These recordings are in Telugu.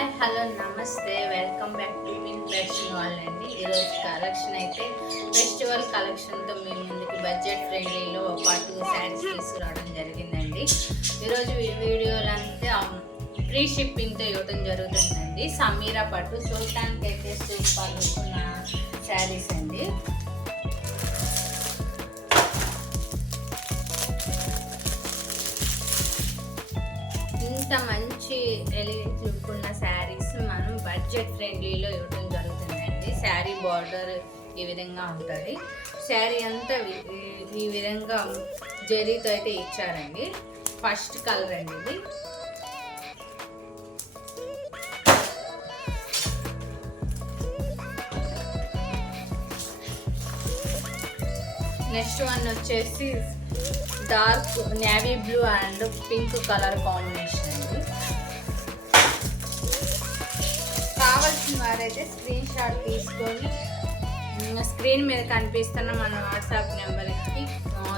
హాయ్ హలో నమస్తే welcome back to Min Fashion World అండి. ఈరోజు కలెక్షన్ అయితే ఫెస్టివల్ కలెక్షన్తో మీ ముందుకు బడ్జెట్ ఫ్రెండ్లీలో పాటు శారీస్ తీసుకురావడం జరిగిందండి. ఈరోజు వీడియోలో అంతా ఫ్రీ షిప్పింగ్తో ఇవ్వడం జరుగుతుందండి. సమీరా పట్టు చూడటానికి అయితే సూపర్ ఉన్న శారీస్ అండి. ఇంత మంచి ఎలిగెంట్ లుక్ ఉన్న శారీస్ మనం బడ్జెట్ ఫ్రెండ్లీలో ఇవ్వడం జరుగుతుందండి. శారీ బార్డర్ ఈ విధంగా ఉంటుంది. శారీ అంతా ఈ విధంగా జరీతో అయితే ఇచ్చారండి. ఫస్ట్ కలర్ అండి ఇది. నెక్స్ట్ వన్ వచ్చేసి dark navy blue and pink colour combination అండి. కావాల్సిన వారైతే స్క్రీన్ షాట్ తీసుకొని స్క్రీన్ మీద కనిపిస్తున్న మన వాట్సాప్ నెంబర్కి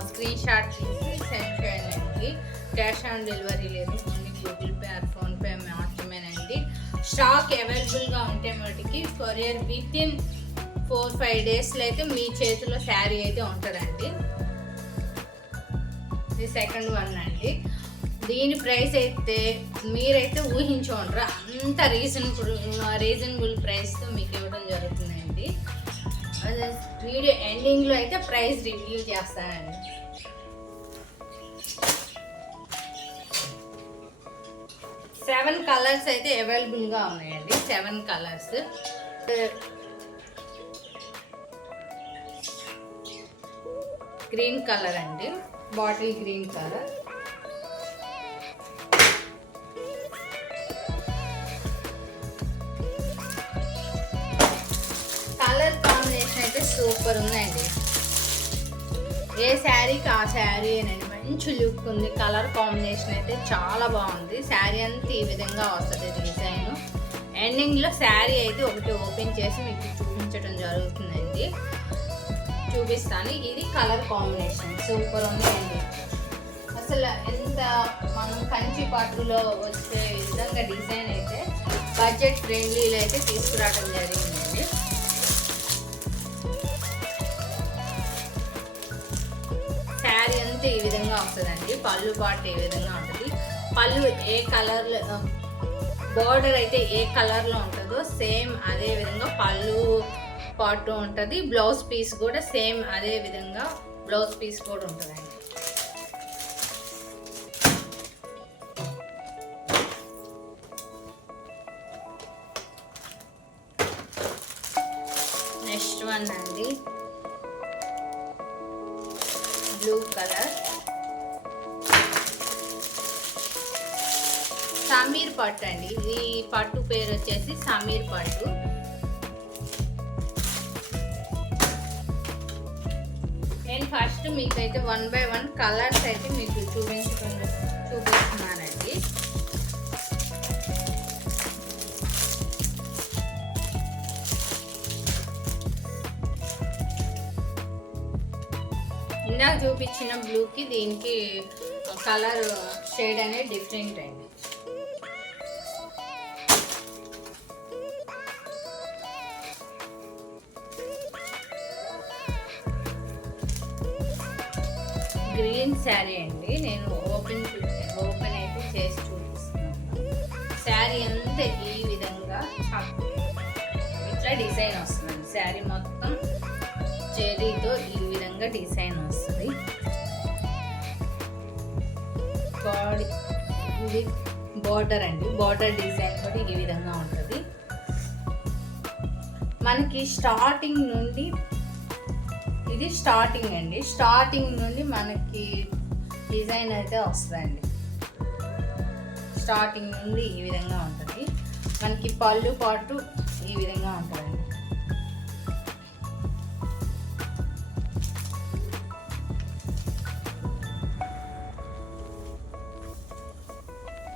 స్క్రీన్ షాట్ తీసి సెండ్ చేయండి. క్యాష్ ఆన్ డెలివరీ లేదు, only Google Pay or PhonePe మాత్రమేనండి. స్టాక్ అవైలబుల్గా ఉంటే మటుకి కొరియర్ విత్ ఇన్ 4-5 డేస్లో అయితే మీ చేతిలో శారీ అయితే ఉంటుందండి. ఇది సెకండ్ వన్ అండి. దీని ప్రైస్ అయితే మీరైతే ఊహించుకుంటారు, అంత రీజనబుల్ ప్రైస్తో మీకు ఇవ్వడం జరుగుతుందండి. వీడియో ఎండింగ్లో అయితే ప్రైస్ రివ్యూ చేస్తానండి. సెవెన్ కలర్స్ అయితే అవైలబుల్గా ఉన్నాయండి. 7 కలర్స్. గ్రీన్ కలర్ అండి, bottle green colour. Colour combination అయితే సూపర్ ఉందండి. ఏ శారీకి ఆ శారీ అనండి, మంచి లుక్ ఉంది. కలర్ కాంబినేషన్ అయితే చాలా బాగుంది. శారీ అంతా ఈ విధంగా వస్తుంది డిజైన్. ఎండింగ్లో శారీ అయితే ఒకటి ఓపెన్ చేసి మీకు చూపించడం జరుగుతుందండి. చూపిస్తాను. ఇది కలర్ కాంబినేషన్ సూపర్ ఉందండి. అసలు ఎంత మనం కంచి పట్టులో వచ్చే విధంగా డిజైన్ అయితే బడ్జెట్ ఫ్రెండ్లీలో అయితే తీసుకురావడం జరిగిందండి. శారీ అంతా ఈ విధంగా వస్తుందండి. పళ్ళు పాటు ఈ విధంగా ఉంటుంది. పళ్ళు ఏ కలర్లో, బార్డర్ అయితే ఏ కలర్లో ఉంటుందో సేమ్ అదే విధంగా పళ్ళు పార్ట్ ఉంటుంది. బ్లౌజ్ పీస్ కూడా సేమ్ అదే విధంగా బ్లౌజ్ పీస్ కూడా ఉంటుందండి. నెక్స్ట్ వన్ అండి, బ్లూ కలర్. సమీర్ పట్టు అండి. ఈ పట్టు పేరు వచ్చేసి సమీర్ పట్టు. నేను ఫస్ట్ మీకైతే 1 by 1 కలర్స్ అయితే మీకు చూపిస్తున్నానండి. ఇందాక చూపించిన బ్లూకి దీనికి కలర్ షేడ్ అనేది డిఫరెంట్ అండి. గ్రీన్ శారీ అండి. నేను ఓపెన్ అయితే చేసి చూపిస్తున్నాను. శారీ అంతా ఈ విధంగా ఇట్లా డిజైన్ వస్తుందండి. శారీ మొత్తం జరీతో ఈ విధంగా డిజైన్ వస్తుంది. ఇది బార్డర్ అండి. బార్డర్ డిజైన్ కూడా ఈ విధంగా ఉంటుంది. మనకి స్టార్టింగ్ నుండి ఇది స్టార్టింగ్ అండి. స్టార్టింగ్ నుండి మనకి డిజైన్ అయితే వస్తుందండి. స్టార్టింగ్ నుండి ఈ విధంగా ఉంటుంది. మనకి పళ్ళు పాటు ఈ విధంగా ఉంటుందండి.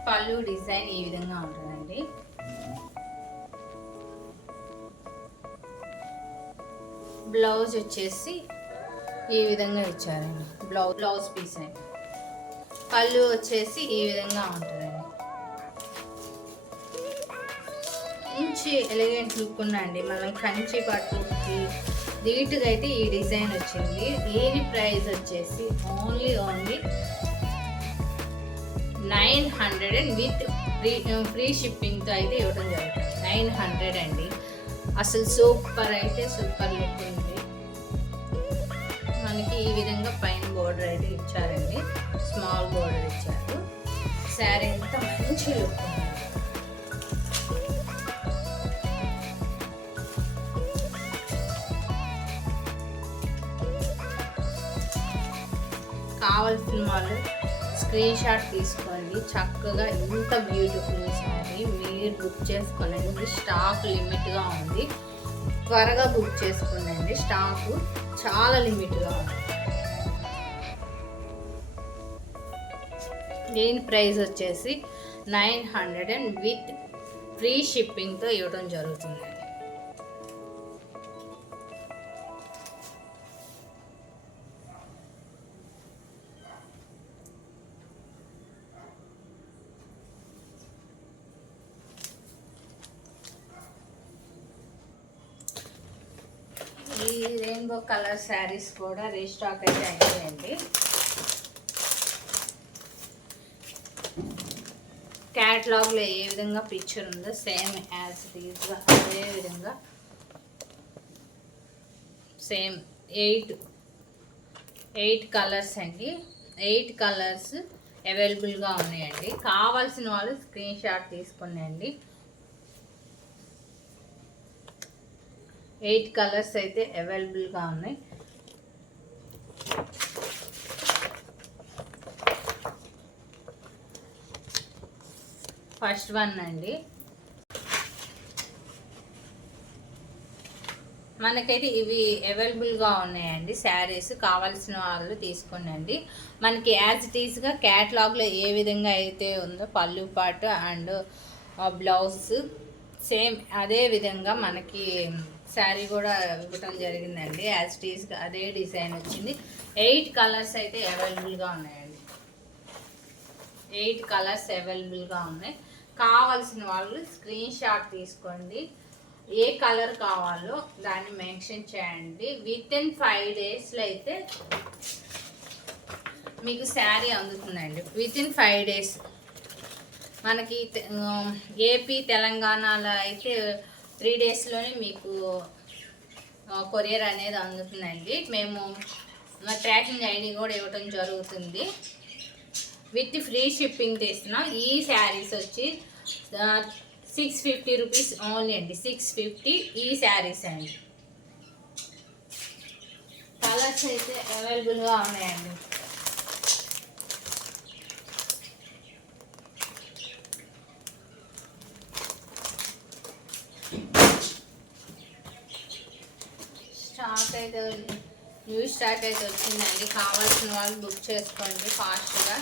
పళ్ళు డిజైన్ ఈ విధంగా ఉంటుందండి. బ్లౌజ్ వచ్చేసి ఈ విధంగా ఇచ్చారండి. బ్లౌజ్ పీస్ అండి. పళ్ళు వచ్చేసి ఈ విధంగా ఉంటుందండి. మంచి ఎలిగెంట్ లుక్ ఉందండి. మనం కంచి పట్టుకి నీట్గా అయితే ఈ డిజైన్ వచ్చింది. దీని ప్రైస్ వచ్చేసి ఓన్లీ 900 విత్ ఫ్రీ షిప్పింగ్తో అయితే ఇవ్వడం జరుగుతుంది. 900 అండి. అసలు సూపర్ అయితే సూపర్ లుక్ ఉంది. మనకి ఈ విధంగా పైన బోర్డర్ అయితే ఇచ్చారండి. స్మాల్ బోర్డర్ ఇచ్చారు. శారీ ఎంత మంచి లుక్ ఉంది. కావాల్సిన వాళ్ళు స్క్రీన్ షాట్ తీసుకోండి. చక్కగా ఇంత బ్యూటిఫుల్ శారీ మీరు బుక్ చేసుకోనండి. స్టాక్ లిమిట్గా ఉంది. త్వరగా బుక్ చేసుకోండి. స్టాక్ చాలా లిమిట్గా ఉంది. దీని ప్రైస్ వచ్చేసి 900 విత్ ఫ్రీ షిప్పింగ్తో ఇవ్వడం జరుగుతుంది. ఈ రెయిన్బో కలర్ శారీస్ కూడా రీస్టాక్ అయితే అయినాయండి. క్యాటలాగ్లో ఏ విధంగా పిక్చర్ ఉందో సేమ్ యాజ్ ఇట్ ఈజ్గా అదే విధంగా సేమ్ 8 కలర్స్ అండి. 8 కలర్స్ అవైలబుల్గా ఉన్నాయండి. కావాల్సిన వాళ్ళు స్క్రీన్ షాట్ తీసుకున్నాయండి. 8 కలర్స్ అయితే అవైలబుల్గా ఉన్నాయి. ఫస్ట్ వన్ అండి. మనకైతే ఇవి అవైలబుల్గా ఉన్నాయండి. శారీస్ కావాల్సిన వాళ్ళు తీసుకోండి. మనకి యాజ్ ఇట్ ఈస్గా క్యాటలాగ్లో ఏ విధంగా అయితే ఉందో పళ్ళు పాటు అండ్ బ్లౌజ్ సేమ్ అదే విధంగా మనకి శారీ కూడా ఇవ్వటం జరిగిందండి. యాజ్ ఇట్ ఈస్గా అదే డిజైన్ వచ్చింది. 8 కలర్స్ అయితే అవైలబుల్గా ఉన్నాయండి. 8 కలర్స్ అవైలబుల్గా ఉన్నాయి. కావాల్సిన వాళ్ళు స్క్రీన్ షాట్ తీసుకోండి. ఏ కలర్ కావాలో దాన్ని మెన్షన్ చేయండి. విత్ ఇన్ 5 డేస్లో అయితే మీకు శారీ అందుతుందండి. విత్ ఇన్ 5 డేస్ మనకి ఏపీ తెలంగాణలో అయితే 3 డేస్లోనే మీకు కొరియర్ అనేది అందుతుందండి. మేము ట్రాకింగ్ ఐడి కూడా ఇవ్వటం జరుగుతుంది. విత్ ఫ్రీ షిప్పింగ్ తీస్తున్నాం. ఈ శారీస్ వచ్చి 650 రూపీస్ ఓన్లీ అండి. 650 ఈ శారీస్ అండి. కలర్స్ అయితే అవైలబుల్గా ఉన్నాయండి. స్టాక్ అయితే న్యూ స్టాక్ అయితే వచ్చిందండి. కావాల్సిన వాళ్ళు బుక్ చేసుకోండి ఫాస్ట్గా.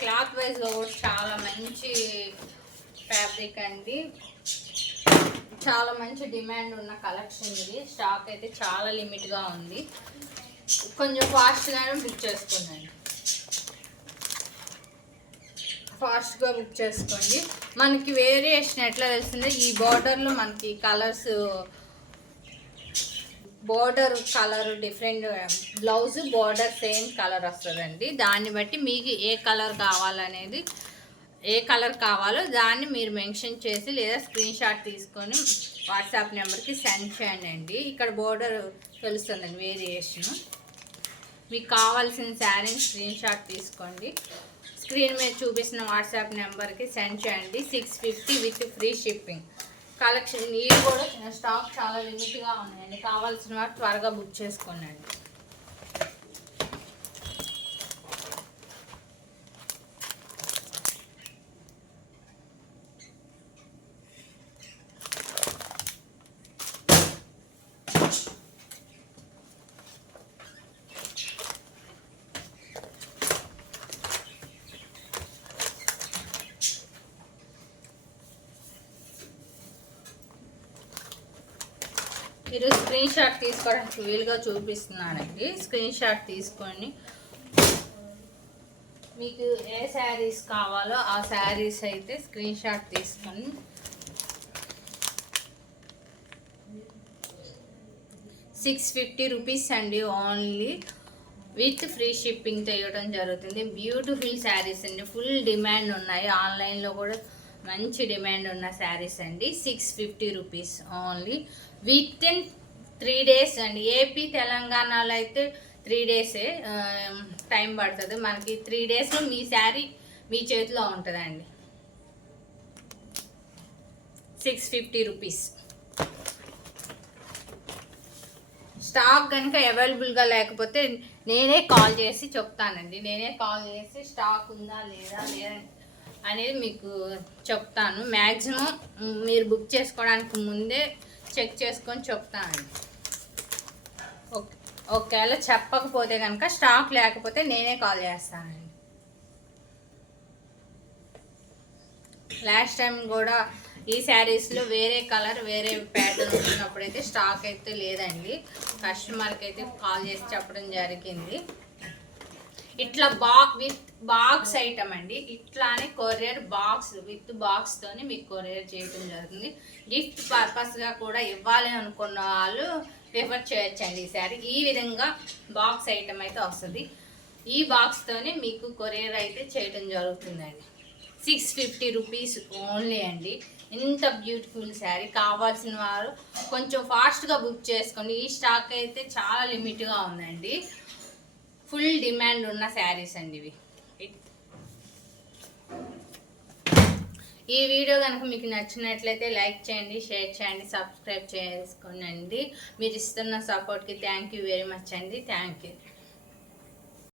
క్లాత్ వైజ్లో కూడా చాలా మంచి ఫ్యాబ్రిక్ అండి. చాలా మంచి డిమాండ్ ఉన్న కలెక్షన్ ఇది. స్టాక్ అయితే చాలా లిమిట్గా ఉంది. కొంచెం ఫాస్ట్గానే బుక్ చేసుకోండి. ఫాస్ట్గా బుక్ చేసుకోండి. మనకి వేరియేషన్ ఎట్లా తెలిసిందే, ఈ బార్డర్లో మనకి colours border colour different, blouse border same colour వస్తుందండి. దాన్ని బట్టి మీకు ఏ కలర్ కావాలనేది ఏ కలర్ కావాలో దాన్ని మీరు మెన్షన్ చేసి లేదా స్క్రీన్ షాట్ తీసుకొని వాట్సాప్ నెంబర్కి సెండ్ చేయండి. ఇక్కడ బోర్డర్ తెలుస్తుందండి వేరియేషను. మీకు కావాల్సిన శారీని స్క్రీన్ షాట్ తీసుకోండి. స్క్రీన్ మీద చూపిస్తున్న వాట్సాప్ నెంబర్కి సెండ్ చేయండి. 650 విత్ ఫ్రీ షిప్పింగ్. కలెక్షన్ ఇవి కూడా స్టాక్ చాలా లిమిట్గా ఉన్నాయండి. కావాల్సిన వారు త్వరగా బుక్ చేసుకోండి. మీరు స్క్రీన్ షాట్ తీసుకోవడానికి వీలుగా చూపిస్తున్నానండి. స్క్రీన్ షాట్ తీసుకొని మీకు ఏ శారీస్ కావాలో ఆ శారీస్ అయితే స్క్రీన్ షాట్ తీసుకొని ₹650 అండి ఓన్లీ, విత్ ఫ్రీ షిప్పింగ్తో ఇవ్వడం జరుగుతుంది. బ్యూటిఫుల్ శారీస్ అండి, ఫుల్ డిమాండ్ ఉన్నాయి. ఆన్లైన్లో కూడా మంచి డిమాండ్ ఉన్న శారీస్ అండి. ₹650 ఓన్లీ, విత్ ఇన్ 3 days అండి. ఏపీ తెలంగాణలో అయితే 3 days టైం పడుతుంది. మనకి 3 daysలో మీ శారీ మీ చేతిలో ఉంటుందండి. ₹650. స్టాక్ కనుక అవైలబుల్గా లేకపోతే నేనే కాల్ చేసి చెప్తానండి. నేనే కాల్ చేసి స్టాక్ ఉందా లేదా అనేది మీకు చెప్తాను. మ్యాక్సిమం మీరు బుక్ చేసుకోవడానికి ముందే చెక్ చేసుకొని చెప్తానండి. ఒకవేళ చెప్పకపోతే కనుక స్టాక్ లేకపోతే నేనే కాల్ చేస్తానండి. లాస్ట్ టైం కూడా ఈ శారీస్లో వేరే కలర్ వేరే ప్యాటర్న్ వచ్చినప్పుడైతే స్టాక్ అయితే లేదండి. కస్టమర్కి అయితే కాల్ చేసి చెప్పడం జరిగింది. ఇట్లా విత్ బాక్స్ ఐటమ్ అండి. ఇట్లానే కొరియర్ బాక్స్ విత్ బాక్స్తోని మీకు కొరియర్ చేయడం జరుగుతుంది. గిఫ్ట్ పర్పస్గా కూడా ఇవ్వాలి అనుకున్న వాళ్ళు ప్రిఫర్ చేయొచ్చండి. ఈ శారీ ఈ విధంగా బాక్స్ ఐటమ్ అయితే వస్తుంది. ఈ బాక్స్తోనే మీకు కొరియర్ అయితే చేయడం జరుగుతుందండి. ₹650 ఓన్లీ అండి. ఇంత బ్యూటిఫుల్ శారీ కావాల్సిన వారు కొంచెం ఫాస్ట్గా బుక్ చేసుకోండి. ఈ స్టాక్ అయితే చాలా లిమిట్గా ఉందండి. ఫుల్ డిమాండ్ ఉన్న శారీస్ అండి ఇవి. ఈ వీడియో కనుక మీకు నచ్చినట్లయితే లైక్ చేయండి, షేర్ చేయండి, సబ్స్క్రైబ్ చేసుకోండి. మీరు ఇస్తున్న సపోర్ట్కి థ్యాంక్ యూ వెరీ మచ్ అండి. Thank you.